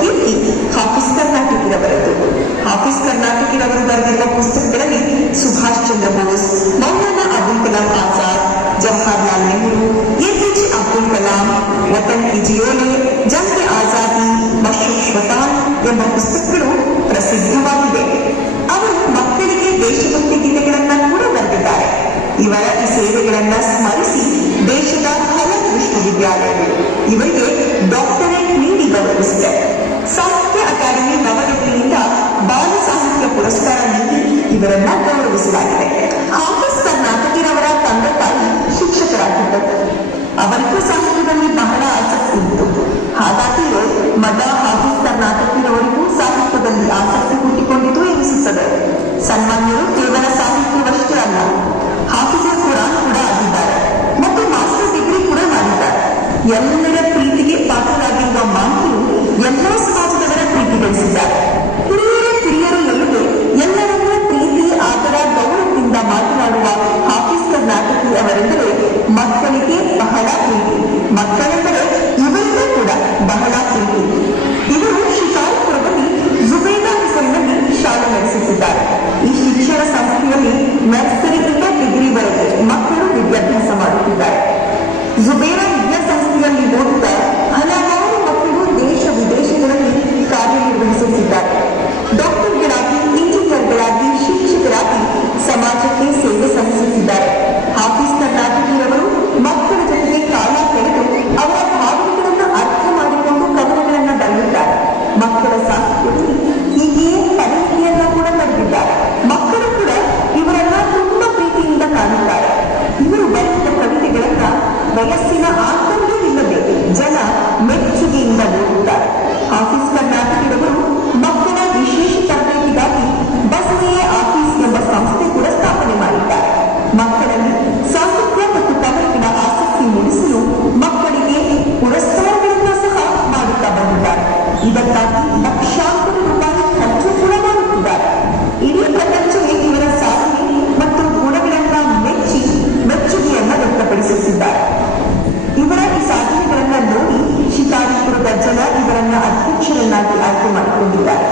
ಕೀರ್ತಿ office ಕರ್ನಾಟಕಿರವರದು. Office ಕರ್ನಾಟಕಿರವರು ಬರೆದಿರುವ ಪುಸ್ತಕಗಳಲ್ಲಿ ಸುಭಾಷ್ ಚಂದ್ರ ಬೋಸ್, ಮೌಲಾನಾ ಅಬುಲ್ ಕಲಾಂ ಆಜಾದ್, ಜವಾಹರ್ಲಾಲ್ ನೆಹರು, ಎಪಿಜೆ ಅಬ್ದುಲ್ ಕಲಾಂ, ವತನ್ ಕಿ ಜಿಯೋಲೆ, ಜಂಗ್ ಎ ಆಜಾದಿ, ಮಶ್ರೂಕ್ ಶ್ವತಾನ್ ಎಂಬ ಪುಸ್ತಕಗಳು ಪ್ರಸಿದ್ಧವಾಗಿದೆ. ಅವರು ಮಕ್ಕಳಿಗೆ ದೇಶಭಕ್ತಿ ಗೀತೆಗಳನ್ನ ಕೂಡ ಬರೆದಿದ್ದಾರೆ. ಇವರ ಈ ಸೇವೆಗಳನ್ನ ಸ್ಮರಿಸಿ ದೇಶದ ಹಲವು ವಿಶ್ವವಿದ್ಯಾಲಯಗಳು ಇವರಿಗೆ ಡಾಕ್ಟರೇಟ್ ನೀಡಿ ಗೌರವಿಸಿದೆ. ಸಾಹಿತ್ಯ ಅಕಾಡೆಮಿ ನವದೆಹಲಿಯಿಂದ ಬಾಲ ಸಾಹಿತ್ಯ ಪುರಸ್ಕಾರ ನೀಡಿ ಇವರನ್ನ ಗೌರವಿಸಲಾಗಿದೆ. ಹಾಫೀಸ್ ಕರ್ನಾಟಕಿರವರ ತಂದೆ ತಾಯಿ ಶಿಕ್ಷಕರಾಗಿದ್ದರು. ಅವರಿಗೂ ಸಾಹಿತ್ಯದಲ್ಲಿ ಬಹಳ ಆಸಕ್ತಿ ಇತ್ತು. ಹಾಗಾಗಿಯೇ ಮಗ ಹಾಫೀಸ್ ಕರ್ನಾಟಕಿರವರಿಗೂ ಸಾಹಿತ್ಯದಲ್ಲಿ ಆಸಕ್ತಿ ಹುಟ್ಟಿಕೊಂಡಿತು ಎನಿಸುತ್ತದೆ. ಸನ್ಮಾನ್ಯರು ಕೇವಲ ಸಾಹಿತ್ಯವಷ್ಟೇ ಅಲ್ಲ, ಹಾಫಿಜುಲ್ ಕುರಾನ್ ಕೂಡ ಆಗಿದ್ದಾರೆ ಮತ್ತು ಮಾಸ್ಟರ್ ಡಿಗ್ರಿ ಕೂಡ ಮಾಡಿದ್ದಾರೆ. ಎಲ್ಲರ ಪ್ರೀತಿಗೆ ಪಾತ್ರರಾಗಿರುವ ಮಾಹಿರು ಎಲ್ಲಾ ಸಮಾಜದವರ ಪ್ರೀತಿ ಗಳಿಸಿದ್ದಾರೆ. ಹಿರಿಯರು ಎಲ್ಲರೂ ಎಲ್ಲರನ್ನೂ ಪ್ರೀತಿ, ಆದರ, ಗೌರವದಿಂದ ಮಾತನಾಡುವ ಹಾಫೀಸ್ ಕರ್ನಾಟಕಿ ಅವರೆಂದರೆ ಮಕ್ಕಳಿಗೆ ಬಹಳ ಪ್ರೀತಿ. ಮಕ್ಕಳೆಂದರೆ ಇವರಿಗೂ ಕೂಡ ಬಹಳ ಪ್ರೀತಿ. ಇವರು ಶಿಕಾರಿಪುರದಲ್ಲಿ ಜುಬೇದಾ ಹೆಸರಿನಲ್ಲಿ ಶಾಲೆ ನಡೆಸುತ್ತಿದ್ದಾರೆ. ಈ ಶಿಕ್ಷಣ ಸಂಸ್ಥೆಯಲ್ಲಿ ನರ್ಸರಿಯಿಂದ ಡಿಗ್ರಿವರೆಗೆ ಮಕ್ಕಳು ವಿದ್ಯಾಭ್ಯಾಸ ಮಾಡುತ್ತಿದ್ದಾರೆ. ಜುಬೇರಾ ವಿದ್ಯಾಸಂಸ್ಥೆಯಲ್ಲಿ ಓದುತ್ತ ಹಲವಾರು ಮಕ್ಕಳು ದೇಶ ವಿದೇಶಗಳಲ್ಲಿ ಕಾರ್ಯನಿರ್ವಹಿಸುತ್ತಿದ್ದಾರೆ. ಡಾಕ್ಟರ್ಗಳಾಗಿ, ಇಂಜಿನಿಯರ್ಗಳಾಗಿ, ಶಿಕ್ಷಕರಾಗಿ ಸಮಾಜಕ್ಕೆ ಸೇವೆ ಸಲ್ಲಿಸುತ್ತಿದ್ದಾರೆ. ಹಾಫೀಸ್ ಕರ್ನಾಟಕಿರವರು ಮಕ್ಕಳ ಜೊತೆಗೆ ಕಾಲ ಕಳೆದು ಅವರ ಭಾವನೆಗಳನ್ನು ಅರ್ಥ ಮಾಡಿಕೊಂಡು ಕವನಗಳನ್ನು ಬರೆಯುತ್ತಾರೆ. ಮಕ್ಕಳ ಸಾಹಿತ್ಯದಲ್ಲಿ ಹೀಗೆಯೇ ಪರಿಣಿತಿಯನ್ನ ಕೂಡ ಪಡೆದಿದ್ದಾರೆ. ಮಕ್ಕಳು ಕೂಡ ಇವರನ್ನ ತುಂಬಾ ಪ್ರೀತಿಯಿಂದ ಕಾಣುತ್ತಾರೆ. ಇವರು ಬರೆದ ಕವಿತೆಗಳನ್ನ ವಯಸ್ಸಿನ ಆತಂಕವಿಲ್ಲದೆ ಜನ ಮೆಚ್ಚುಗೆಯಿಂದ ಓದುತ್ತಾರೆ. ಹಾಫೀಸ್ ಕರ್ನಾಟಕಿರವರು ಮಕ್ಕಳ ವಿಶೇಷ ತರಬೇತಿಗಾಗಿ ಬಸವೆಯ ಆಫೀಸ್ ಎಂಬ ಸಂಸ್ಥೆ ಕೂಡ ಸ್ಥಾಪನೆ ಮಾಡಿದ್ದಾರೆ. ಮಕ್ಕಳಲ್ಲಿ ಸಾಹಿತ್ಯ ಮತ್ತು ಕವನಗಳ ಆಸಕ್ತಿ ಮೂಡಿಸಲು ಮಕ್ಕಳಿಗೆ ಪುರಸ್ಕಾರಗಳನ್ನು ಸಹ ಮಾಡುತ್ತಾ ಬಂದಿದ್ದಾರೆ. ಇದಕ್ಕಾಗಿ ಲಕ್ಷಾಂತರ ರೂಪಾಯಿ ಖರ್ಚು ಕೂಡ ಮಾಡುತ್ತಿದ್ದಾರೆ. ಇಡೀ ಪ್ರಪಂಚವೇ ಇವರ ಸಾಧನೆ ಮತ್ತು ಗುಣಗಳನ್ನ ಮೆಚ್ಚಿ ಮೆಚ್ಚುಗೆಯನ್ನ ವ್ಯಕ್ತಪಡಿಸುತ್ತಿದ್ದಾರೆ. ಇವರ ಈ ಸಾಧನೆಗಳನ್ನ ನೋಡಿ ಶಿಕಾರಿಪುರದ ಜನ ಇವರನ್ನ ಅಧ್ಯಕ್ಷರನ್ನಾಗಿ ಆಯ್ಕೆ ಮಾಡಿಕೊಂಡಿದ್ದಾರೆ.